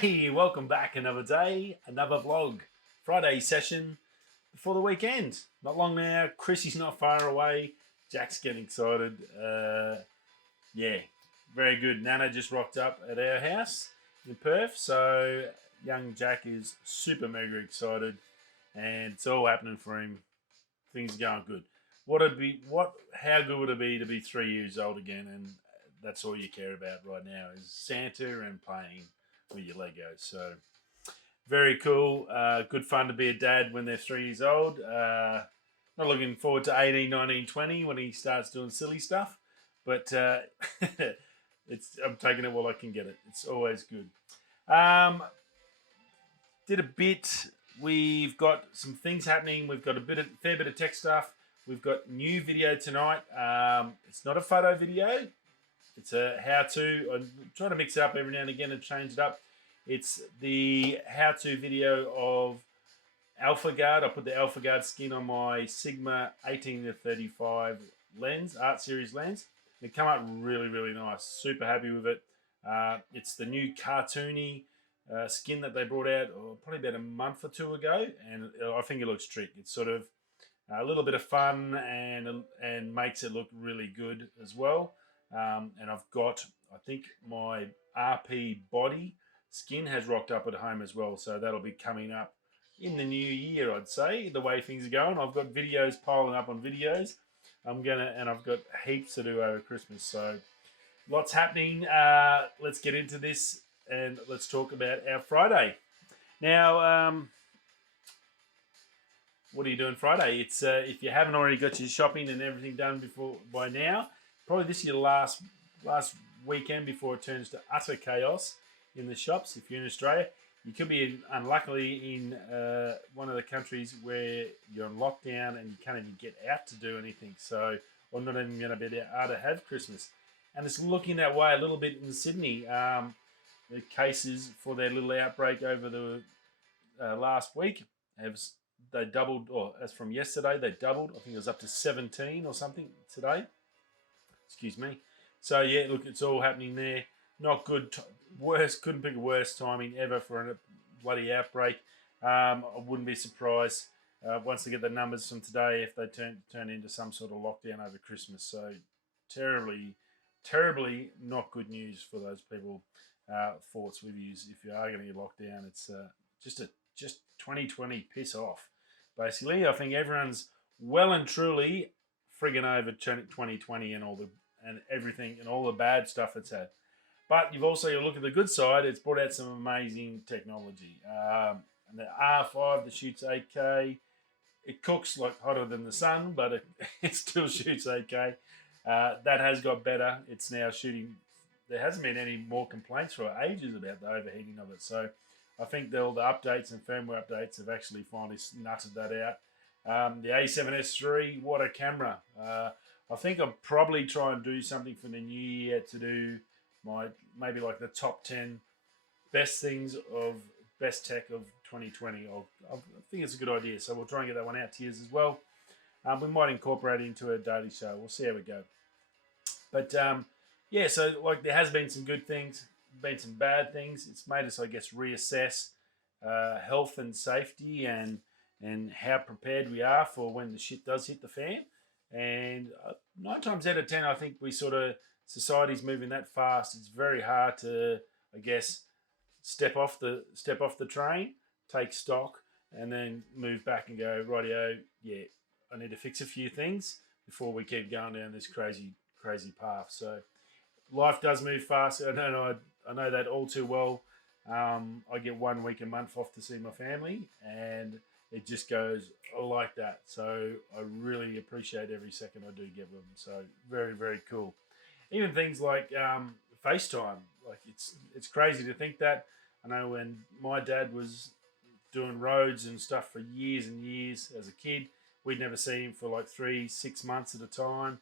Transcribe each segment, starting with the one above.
Hey, welcome back. Another day, another vlog. Friday session before the weekend. Not long now. Chrissy's not far away. Jack's getting excited. Yeah, very good. Nana just rocked up at our house in Perth. So young Jack is super mega excited, and it's all happening for him. Things are going good. How good would it be to be 3 years old again? And that's all you care about right now is Santa and playing with your Legos. So very cool. Good fun to be a dad when they're 3 years old. Not looking forward to 18, 19, 20 when he starts doing silly stuff. But I'm taking it while I can get it. It's always good. Did a bit. We've got some things happening. We've got fair bit of tech stuff. We've got new video tonight. It's not a photo video. It's a how-to. I'm trying to mix it up every now and again and change it up. It's the how-to video of Alpha Guard. I put the Alpha Guard skin on my Sigma 18-35 lens, Art Series lens. It came out really, really nice. Super happy with it. It's the new cartoony skin that they brought out probably about a month or two ago, and I think it looks trick. It's sort of a little bit of fun and makes it look really good as well. And I've got, I think my RP body skin has rocked up at home as well, so that'll be coming up in the new year, I'd say, the way things are going. I've got videos piling up on videos. And I've got heaps to do over Christmas, so lots happening. Let's get into this and let's talk about our Friday. Now, what are you doing Friday? It's if you haven't already got your shopping and everything done by now, probably this is your last weekend before it turns to utter chaos in the shops. If you're in Australia, you could be unluckily in one of the countries where you're on lockdown and you can't even get out to do anything. So, or not even going to be able to have Christmas. And it's looking that way a little bit in Sydney. The cases for their little outbreak over the last week they doubled, or as from yesterday, they doubled. I think it was up to 17 or something today. Excuse me. So yeah, look, it's all happening there. Not good. Couldn't pick a worse timing ever for a bloody outbreak. I wouldn't be surprised once they get the numbers from today if they turn into some sort of lockdown over Christmas. So terribly not good news for those people. Thoughts with you if you are going to get locked down. It's just 2020 piss off. Basically, I think everyone's well and truly frigging over 2020 and everything and all the bad stuff it's had. But you've also got to look at the good side. It's brought out some amazing technology. And the R5 that shoots 8K, it cooks like hotter than the sun, but it still shoots 8K. That has got better. It's now shooting. There hasn't been any more complaints for ages about the overheating of it. So I think all the updates and firmware updates have actually finally nutted that out. The A7S III, what a camera. I think I'll probably try and do something for the new year to do maybe like the top 10 best tech of 2020. I think it's a good idea, so we'll try and get that one out to you as well. We might incorporate it into a daily show. We'll see how we go. But yeah, so like there has been some good things, been some bad things. It's made us, I guess, reassess health and safety and how prepared we are for when the shit does hit the fan. And 9 times out of 10, I think society's moving that fast. It's very hard to, I guess, step off the train, take stock, and then move back and go, rightio, yeah, I need to fix a few things before we keep going down this crazy path. So life does move fast. I know that all too well. I get 1 week a month off to see my family, and it just goes like that. So I really appreciate every second I do get with them. So very, very cool. Even things like FaceTime, like it's crazy to think that. I know when my dad was doing roads and stuff for years and years as a kid, we'd never see him for like 3-6 months at a time,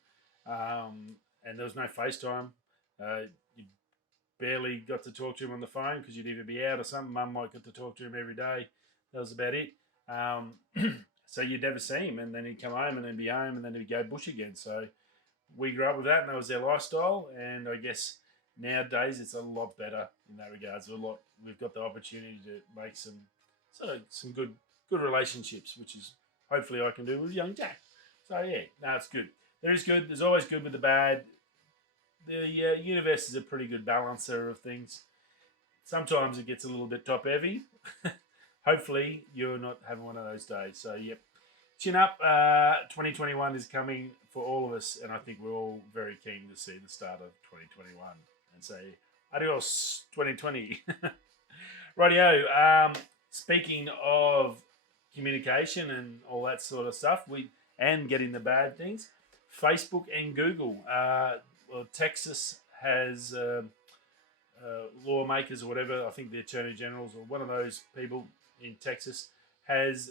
and there was no FaceTime. You barely got to talk to him on the phone because you'd either be out or something. Mum might get to talk to him every day. That was about it. So you'd never see him, and then he'd come home and then be home and then he'd go bush again. So we grew up with that, and that was their lifestyle. And I guess nowadays it's a lot better in that regards. We've got the opportunity to make some good relationships, which is hopefully I can do with young Jack. So yeah, no, it's good. There is good. There's always good with the bad. The universe is a pretty good balancer of things. Sometimes it gets a little bit top heavy. Hopefully you're not having one of those days. So yep, chin up. 2021 is coming for all of us, and I think we're all very keen to see the start of 2021 and say adios 2020. Rightio. Speaking of communication and all that sort of stuff, and getting the bad things, Facebook and Google. Texas has lawmakers or whatever. I think the attorney generals or one of those people in Texas has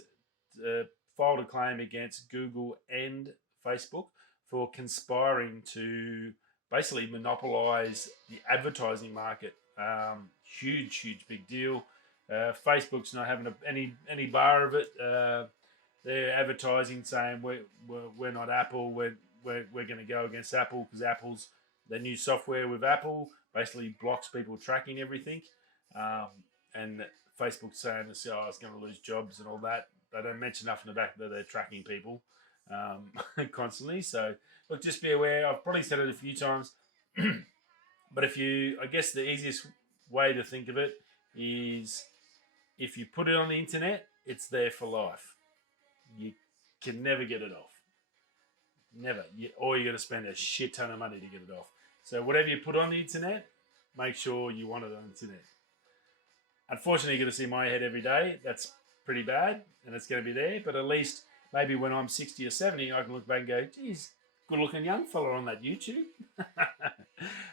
filed a claim against Google and Facebook for conspiring to basically monopolize the advertising market. Huge big deal. Facebook's not having any bar of it. They're advertising saying we're not Apple. We're going to go against Apple because Apple's the new software with Apple basically blocks people tracking everything, and Facebook's saying it's going to lose jobs and all that. They don't mention nothing about that they're tracking people constantly. So look, just be aware. I've probably said it a few times, but I guess the easiest way to think of it is if you put it on the internet, it's there for life. You can never get it off. Never. Or you're going to spend a shit ton of money to get it off. So whatever you put on the internet, make sure you want it on the internet. Unfortunately, you're going to see my head every day. That's pretty bad, and it's going to be there. But at least maybe when I'm 60 or 70, I can look back and go, geez, good-looking young fella on that YouTube.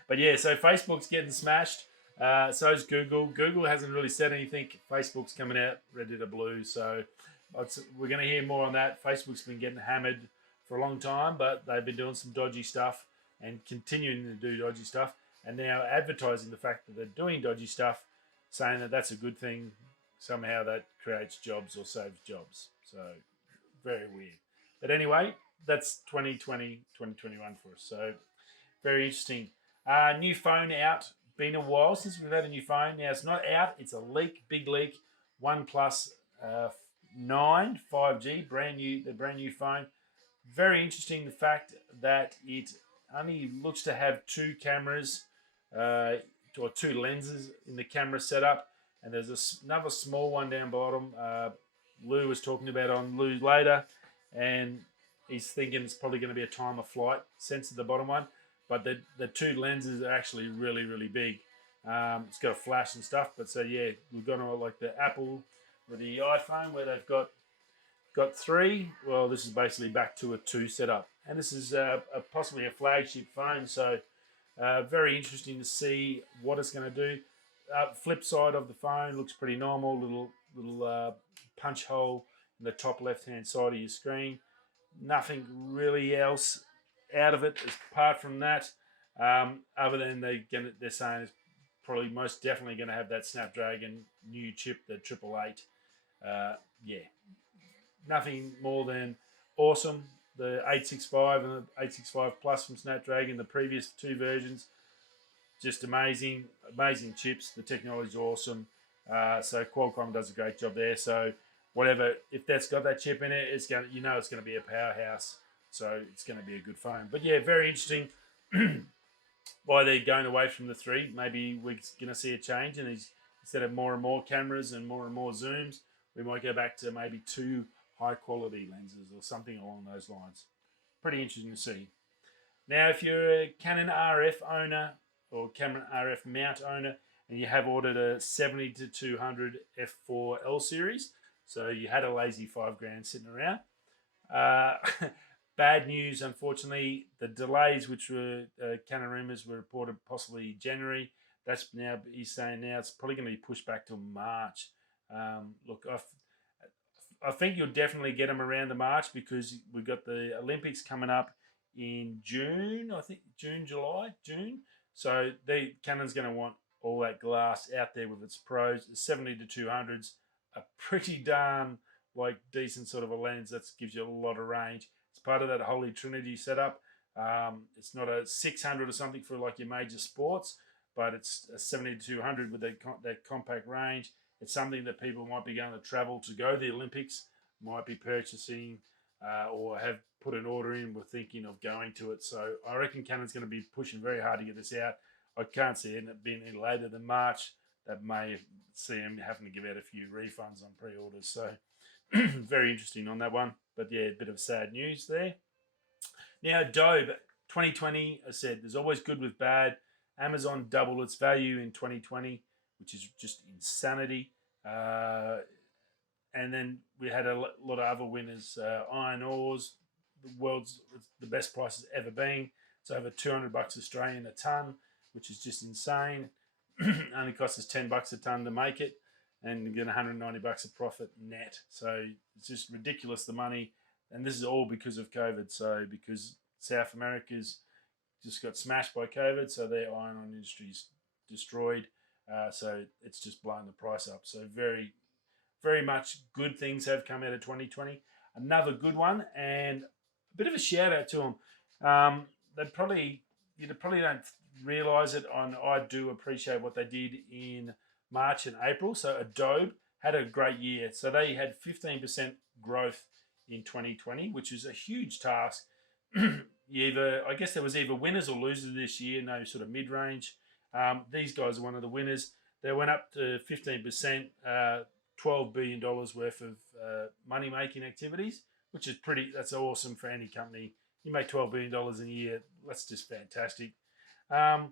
But yeah, so Facebook's getting smashed. So is Google. Google hasn't really said anything. Facebook's coming out ready to blue. So we're going to hear more on that. Facebook's been getting hammered for a long time, but they've been doing some dodgy stuff and continuing to do dodgy stuff, and now advertising the fact that they're doing dodgy stuff, saying that that's a good thing. Somehow that creates jobs or saves jobs. So very weird. But anyway, that's 2020, 2021 for us. So very interesting. New phone out. Been a while since we've had a new phone. Now it's not out. It's a leak, big leak. OnePlus 9 5G, the brand new phone. Very interesting the fact that it only looks to have two cameras or two lenses in the camera setup, and there's another small one down bottom. Lew was talking about on Lew Later, and he's thinking it's probably going to be a time of flight sensor, the bottom one, but the two lenses are actually really big. It's got a flash and stuff, but so yeah, we've got like the Apple or the iPhone where they've got three. Well, this is basically back to a two setup, and this is possibly a flagship phone. So very interesting to see what it's going to do. Flip side of the phone looks pretty normal. Little punch hole in the top left hand side of your screen. Nothing really else out of it apart from that. Other than they're saying it's probably most definitely going to have that Snapdragon new chip, the 888. Yeah. Nothing more than awesome. The 865 and the 865 Plus from Snapdragon, the previous two versions, just amazing chips. The technology is awesome. So Qualcomm does a great job there. So whatever, if that's got that chip in it, it's going to be a powerhouse. So it's going to be a good phone. But yeah, very interesting. Why they're going away from the 3. Maybe we're going to see a change, and instead of more and more cameras and more zooms, we might go back to maybe 2 high-quality lenses or something along those lines. Pretty interesting to see. Now, if you're a Canon RF owner or Canon RF mount owner and you have ordered a 70-200 f4L series, so you had a lazy $5,000 sitting around, bad news, unfortunately, the delays which were Canon rumors were reported possibly January. That's now, he's saying now it's probably going to be pushed back till March. Look, I think you'll definitely get them around the March because we've got the Olympics coming up in June, I think June. So Canon's going to want all that glass out there with its pros. The 70-200s are pretty darn decent sort of a lens that gives you a lot of range. It's part of that Holy Trinity setup. It's not a 600 or something for like your major sports, but it's a 7200 with that compact range. It's something that people might be going to travel to go to the Olympics, might be purchasing, or have put an order in, we're thinking of going to it. So I reckon Canon's going to be pushing very hard to get this out. I can't see it being any later than March. That may see them having to give out a few refunds on pre-orders. So very interesting on that one. But yeah, a bit of sad news there. Now, Adobe 2020, I said, there's always good with bad. Amazon doubled its value in 2020, which is just insanity. And then we had a lot of other winners. Iron ores, the best price it's ever been. It's over $200 Australian a ton, which is just insane. Only costs us $10 a ton to make it, and you get $190 a profit net. So it's just ridiculous, the money. And this is all because of COVID. So because South America's just got smashed by COVID, so their iron ore industry's destroyed. So it's just blown the price up. So very, very much good things have come out of 2020. Another good one, and a bit of a shout out to them. You probably don't realise it. I do appreciate what they did in March and April. So Adobe had a great year. So they had 15% growth in 2020, which is a huge task. I guess there was either winners or losers this year. No sort of mid-range. These guys are one of the winners. They went up to 15%, $12 billion worth of money-making activities, which is that's awesome for any company. You make $12 billion a year. That's just fantastic. Now,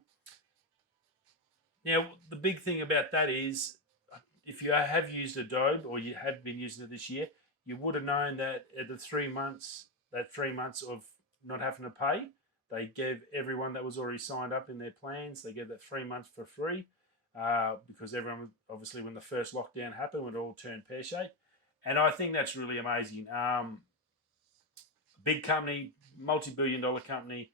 the big thing about that is if you have used Adobe or you have been using it this year, you would have known that at the 3 months, of not having to pay, they gave everyone that was already signed up in their plans, they gave that 3 months for free because everyone, obviously, when the first lockdown happened, it all turned pear-shaped. And I think that's really amazing. Big company, multi-billion-dollar company,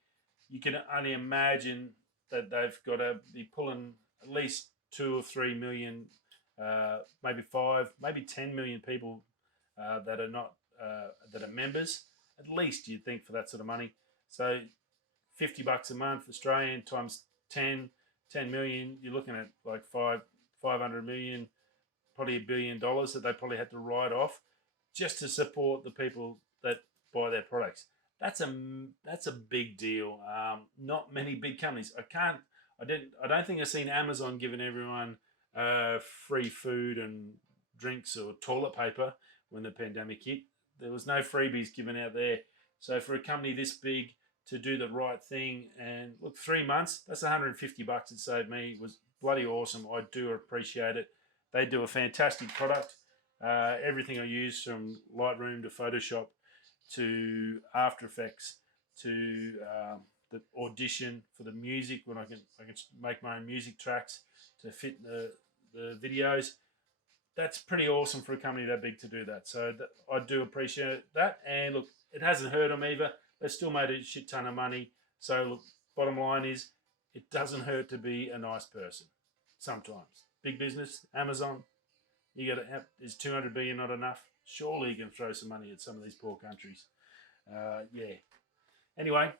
you can only imagine that they've got to be pulling at least 2 or 3 million, maybe 5, maybe 10 million people that are not that are members. At least you'd think for that sort of money. So $50 a month Australian times 10 million. You're looking at like 500 million, probably $1 billion that they probably had to write off just to support the people that buy their products. That's a big deal. Not many big companies. I don't think I've seen Amazon giving everyone free food and drinks or toilet paper when the pandemic hit. There was no freebies given out there. So for a company this big to do the right thing, and look, 3 months, that's $150 it saved me. It was bloody awesome. I do appreciate it. They do a fantastic product. Everything I use, from Lightroom to Photoshop to After Effects to the Audition for the music, when I can make my own music tracks to fit the videos. That's pretty awesome for a company that big to do that. So I do appreciate that. And look, it hasn't hurt them either. They still made a shit ton of money. So look, bottom line is, it doesn't hurt to be a nice person. Sometimes big business, Amazon, is 200 billion not enough? Surely you can throw some money at some of these poor countries. Yeah. Anyway,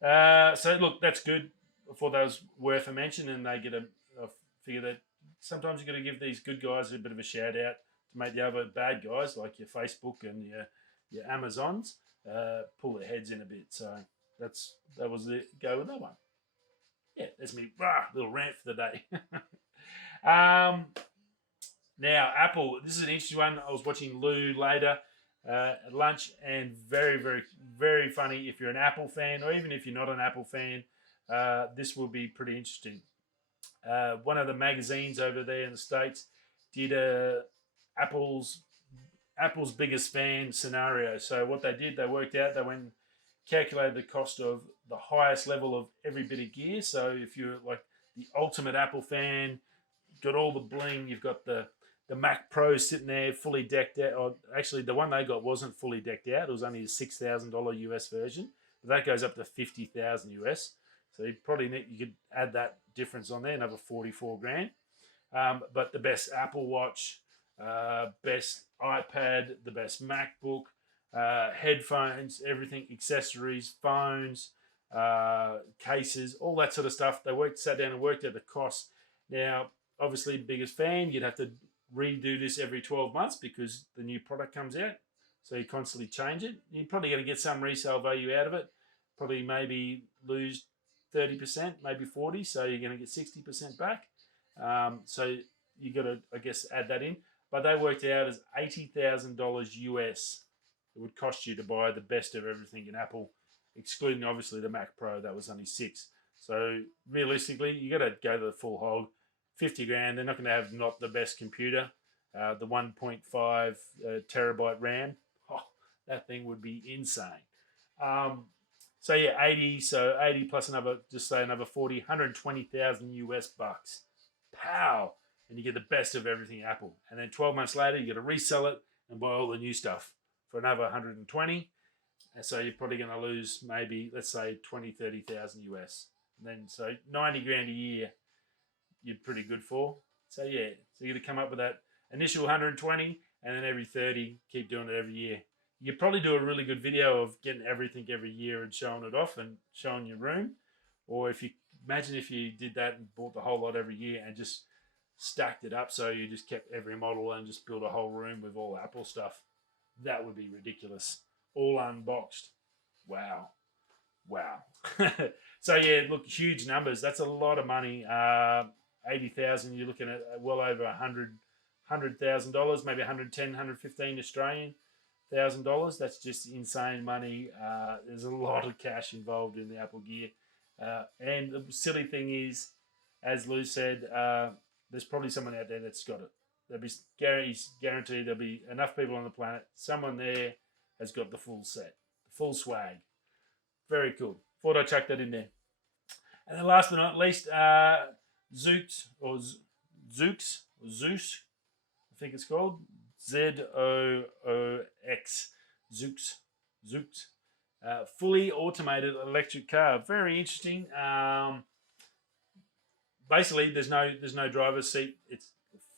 so look, that's good. I thought that was worth a mention, and they get I figure that sometimes you've got to give these good guys a bit of a shout out to make the other bad guys, like your Facebook and your Amazons, pull their heads in a bit. So that was the go with that one. Yeah, that's me little rant for the day. Now, Apple, this is an interesting one. I was watching Lew Later at lunch, and very, very, very funny. If you're an Apple fan, or even if you're not an Apple fan, this will be pretty interesting. One of the magazines over there in the States did Apple's biggest fan scenario. So what they did, they went and calculated the cost of the highest level of every bit of gear. So if you're like the ultimate Apple fan, got all the bling, you've got the Mac Pro sitting there fully decked out. Or actually, the one they got wasn't fully decked out. It was only a $6,000 US version. But that goes up to $50,000 US. So you could add that difference on there, another 44 grand. But the best Apple Watch, best iPad, the best MacBook, headphones, everything, accessories, phones, cases, all that sort of stuff. They sat down and worked out the cost. Now, obviously, biggest fan, you'd have to redo this every 12 months because the new product comes out. So you constantly change it. You're probably going to get some resale value out of it. Probably maybe lose 30%, maybe 40%. So you're going to get 60% back. So you got to, I guess, add that in. But they worked out as $80,000 US. It would cost you to buy the best of everything in Apple, excluding obviously the Mac Pro. That was only $6,000. So realistically, you got to go to the full hog. 50 grand. They're not going to have not the best computer. The 1.5 terabyte RAM. Oh, that thing would be insane. So yeah, 80. So 80 plus another, just say another 40, 120,000 US bucks. Pow! And you get the best of everything Apple. And then 12 months later, you got to resell it and buy all the new stuff for another 120. And so you're probably going to lose maybe, let's say, 20, 30,000 US. And then so 90 grand a year, you're pretty good for. So yeah, so you got to come up with that initial 120, and then every 30, keep doing it every year. You could probably do a really good video of getting everything every year and showing it off and showing your room. Or if you imagine if you did that and bought the whole lot every year and just stacked it up, so you just kept every model and just built a whole room with all Apple stuff. That would be ridiculous. All unboxed. Wow. So yeah, look, huge numbers. That's a lot of money. 80,000. You're looking at well over $100,000, maybe 110, 115 Australian $1,000. That's just insane money. There's a lot of cash involved in the Apple gear. And the silly thing is, as Lew said, there's probably someone out there that's got it. He's guaranteed there'll be enough people on the planet. Someone there has got the full set, the full swag. Very cool. Thought I'd chuck that in there. And then last but not least, Zoox, I think it's called. Zoox. Zoox. Fully automated electric car. Very interesting. Basically, there's no driver's seat. It's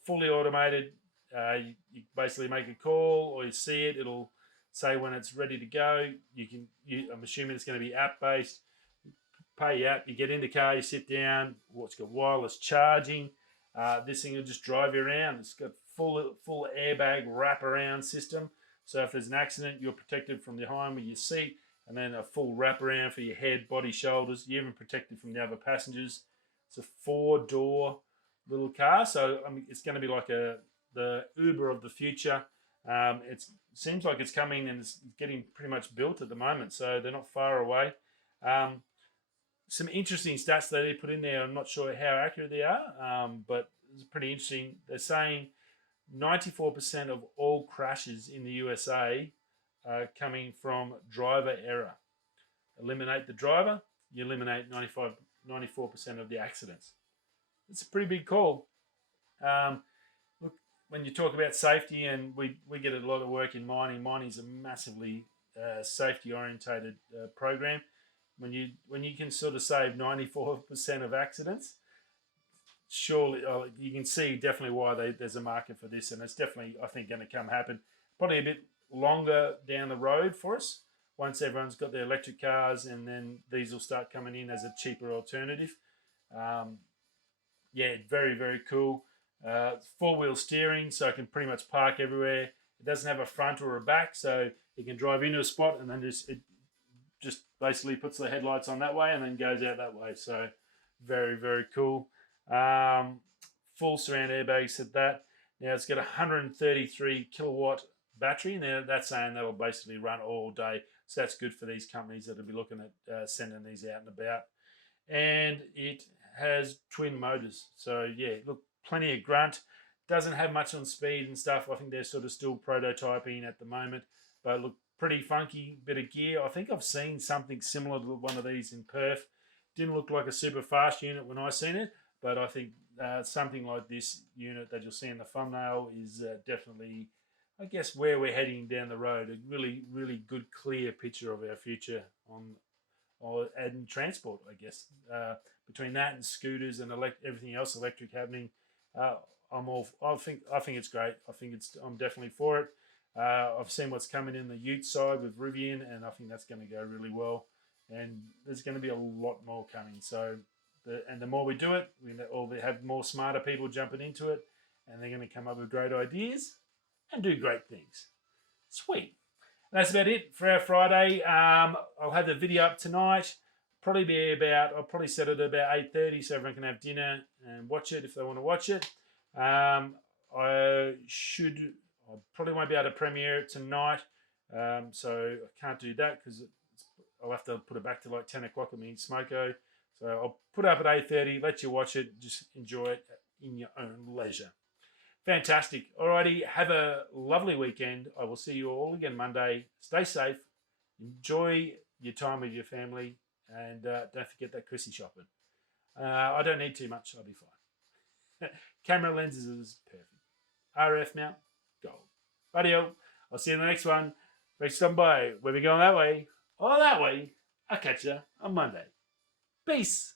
fully automated. You basically make a call or you see it. It'll say when it's ready to go. I'm assuming it's going to be app based. Pay your app. You get in the car. You sit down. It's got wireless charging. This thing will just drive you around. It's got full airbag wraparound system. So if there's an accident, you're protected from behind with your seat, and then a full wraparound for your head, body, shoulders. You're even protected from the other passengers. It's a 4-door little car, so it's going to be like the Uber of the future. It seems like it's coming and it's getting pretty much built at the moment, so they're not far away. Some interesting stats that they put in there. I'm not sure how accurate they are, but it's pretty interesting. They're saying 94% of all crashes in the USA are coming from driver error. Eliminate the driver, you eliminate 94% of the accidents. It's a pretty big call. Look, when you talk about safety, and we get a lot of work in mining. Mining is a massively safety-orientated program. When you can sort of save 94% of accidents, surely you can see definitely why there's a market for this, and it's definitely, I think, going to happen. Probably a bit longer down the road for us once everyone's got their electric cars, and then these will start coming in as a cheaper alternative. Yeah, very, very cool. 4-wheel steering, so it can pretty much park everywhere. It doesn't have a front or a back, so you can drive into a spot and then it just basically puts the headlights on that way and then goes out that way. So very, very cool. Full surround airbag, said that. Now it's got a 133 kilowatt battery. Now that's saying that'll basically run all day. So that's good for these companies that'll be looking at sending these out and about. And it has twin motors. So yeah, look, plenty of grunt. Doesn't have much on speed and stuff. I think they're sort of still prototyping at the moment. But look, pretty funky bit of gear. I think I've seen something similar to one of these in Perth. Didn't look like a super fast unit when I seen it, but I think something like this unit that you'll see in the thumbnail is definitely, I guess, where we're heading down the road. A really, really good, clear picture of our future and transport, I guess. Between that and scooters and everything else electric happening, I think it's great. I'm definitely for it. I've seen what's coming in the Ute side with Rivian, and I think that's going to go really well. and there's going to be a lot more coming. So, the more we do it, we'll have more smarter people jumping into it, and they're going to come up with great ideas and do great things. Sweet. That's about it for our Friday. I'll have the video up tonight. I'll probably set it about 8:30 so everyone can have dinner and watch it if they want to watch it. I probably won't be able to premiere it tonight, so I can't do that because I'll have to put it back to like 10 o'clock with me and Smoko. So I'll put it up at 8:30, let you watch it, just enjoy it in your own leisure. Fantastic. Alrighty, have a lovely weekend. I will see you all again Monday. Stay safe. Enjoy your time with your family. And don't forget that Chrissy shopping. I don't need too much. I'll be fine. Camera lenses is perfect. RF mount, gold. Radio. I'll see you in the next one. Thanks for stopping by. We'll be going that way or that way. I'll catch you on Monday. Peace.